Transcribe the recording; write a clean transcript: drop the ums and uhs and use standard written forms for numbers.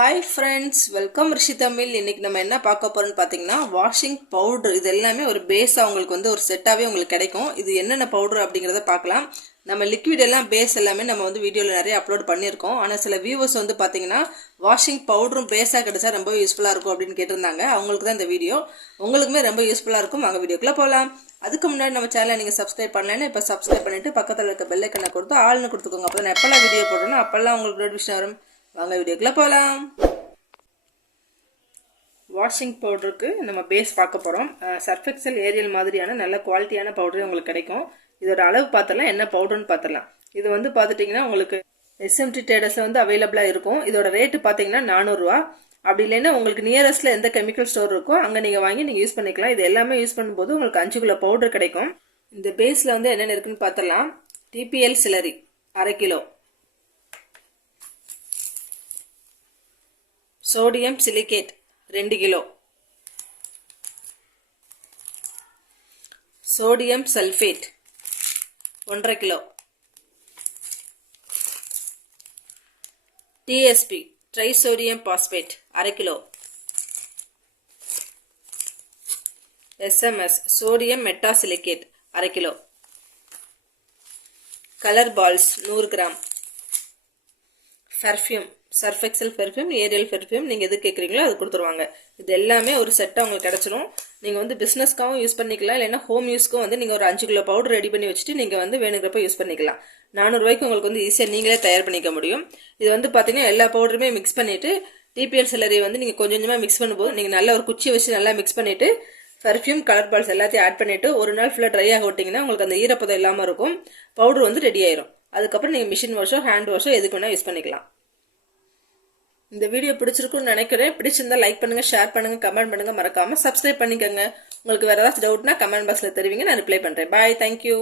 Hi friends, welcome ரிஷி தமிழ். இன்னைக்கு நம்ம என்ன பார்க்க போறோம்னு பார்த்தீங்கன்னா வாஷிங் பவுடர். இது எல்லாமே ஒரு பேஸாக உங்களுக்கு வந்து ஒரு செட்டாகவே உங்களுக்கு கிடைக்கும். இது என்னென்ன பவுடர் அப்படிங்கிறத பார்க்கலாம். நம்ம லிக்விட் எல்லாம் பேஸ் எல்லாமே நம்ம வந்து வீடியோவில் நிறைய அப்லோட் பண்ணியிருக்கோம். ஆனால் சில வியூவர்ஸ் வந்து பார்த்தீங்கன்னா வாஷிங் பவுடரும் பேஸாக கிடைச்சா ரொம்ப யூஸ்ஃபுல்லாக இருக்கும் அப்படின்னு கேட்டிருந்தாங்க. அவங்களுக்கு தான் இந்த வீடியோ. உங்களுக்குமே ரொம்ப யூஸ்ஃபுல்லாக இருக்கும். வாங்க வீடியோக்குள்ளே போகலாம். அதுக்கு முன்னாடி நம்ம சேனலை நீங்கள் சப்ஸ்கிரைப் பண்ணலன்னா இப்போ சப்ஸ்கிரைப் பண்ணிவிட்டு பக்கத்தில் இருக்க பெல் ஐக்கனை கொடுத்து ஆள்னு கொடுத்துக்கோங்க. அப்போ நான் எப்போல்லாம் வீடியோ போடுறோன்னா அப்போல்லாம் உங்களுக்கு நோட்டிஃபிகேஷன் வரும். வாங்க வீடியோக்குள்ள போகலாம். வாஷிங் பவுடருக்கு நம்ம பேஸ் பார்க்க போகிறோம். சர்ஃப் எக்ஸல் ஏரியல் மாதிரியான நல்ல குவாலிட்டியான பவுடரே உங்களுக்கு கிடைக்கும். இதோட அளவு பார்த்துடலாம், என்ன பவுடர்னு பார்த்துடலாம். இது வந்து பார்த்துட்டிங்கன்னா உங்களுக்கு எஸ்எம்டி ட்ரேடர்ஸில் வந்து அவைலபிளாக இருக்கும். இதோட ரேட்டு பார்த்தீங்கன்னா 400 ரூபா. அப்படி இல்லைன்னா உங்களுக்கு நியரஸ்ட்டில் எந்த கெமிக்கல் ஸ்டோர் இருக்கோ அங்கே நீங்கள் வாங்கி நீங்கள் யூஸ் பண்ணிக்கலாம். இது எல்லாமே யூஸ் பண்ணும்போது உங்களுக்கு 5 கிலோ பவுடர் கிடைக்கும். இந்த பேஸில் வந்து என்னென்ன இருக்குன்னு பார்த்துடலாம். டிபிஎல் slurry 1/2 kilo, sodium silicate 2 kilo, sodium sulphate 1/2 kilo, TSP trisodium phosphate 1/2 kilo, SMS sodium metasilicate 1/2 kilo, colour balls 100 gram, perfume Surf Excel perfume, Ariel perfume, நீங்கள் எது கேட்குறீங்களோ அது கொடுத்துருவாங்க. இது எல்லாமே ஒரு செட்டாக உங்களுக்கு கிடச்சிடும். நீங்கள் வந்து பிஸ்னஸ்க்காகவும் யூஸ் பண்ணிக்கலாம், இல்லைன்னா ஹோம் யூஸ்க்கும் வந்து நீங்கள் ஒரு 5 கிலோ பவுடர் ரெடி பண்ணி வச்சுட்டு நீங்கள் வந்து வேணுங்கிறப்ப யூஸ் பண்ணிக்கலாம். 400 ரூபாய்க்கு உங்களுக்கு வந்து ஈஸியாக நீங்களே தயார் பண்ணிக்க முடியும். இது வந்து பார்த்தீங்கன்னா எல்லா பவுடருமே மிக்ஸ் பண்ணிவிட்டு டிபிஎல் சிலரி வந்து நீங்கள் கொஞ்சம் கொஞ்சமாக மிக்ஸ் பண்ணும்போது நீங்கள் நல்லா ஒரு குச்சி வச்சு நல்லா மிக்ஸ் பண்ணிவிட்டு பர்ஃப்யூம் கலர் பால்ஸ் எல்லாத்தையும் ஆட் பண்ணிவிட்டு ஒரு நாள் ஃபுல்லாக ட்ரை ஆக விட்டிங்கன்னா உங்களுக்கு அந்த ஈரப்பதம் இல்லாமல் இருக்கும். பவுடர் வந்து ரெடி ஆயிரும். அதுக்கப்புறம் நீங்கள் மிஷின் வாஷோ ஹேண்ட் வாஷோ எதுக்கு வேணால் யூஸ் பண்ணிக்கலாம். இந்த வீடியோ பிடிச்சிருக்குன்னு நினைக்கிறேன். பிடிச்சிருந்தா லைக் பண்ணுங்க, ஷேர் பண்ணுங்க, கமெண்ட் பண்ணுங்க, மறக்காம சப்ஸ்கிரைப் பண்ணிக்கோங்க. உங்களுக்கு வேற ஏதாச்சும் டவுட்னா கமெண்ட் பாக்ஸ்ல தெரிவிங்க, நான் ரிப்ளை பண்றேன். பாய், தேங்க்யூ.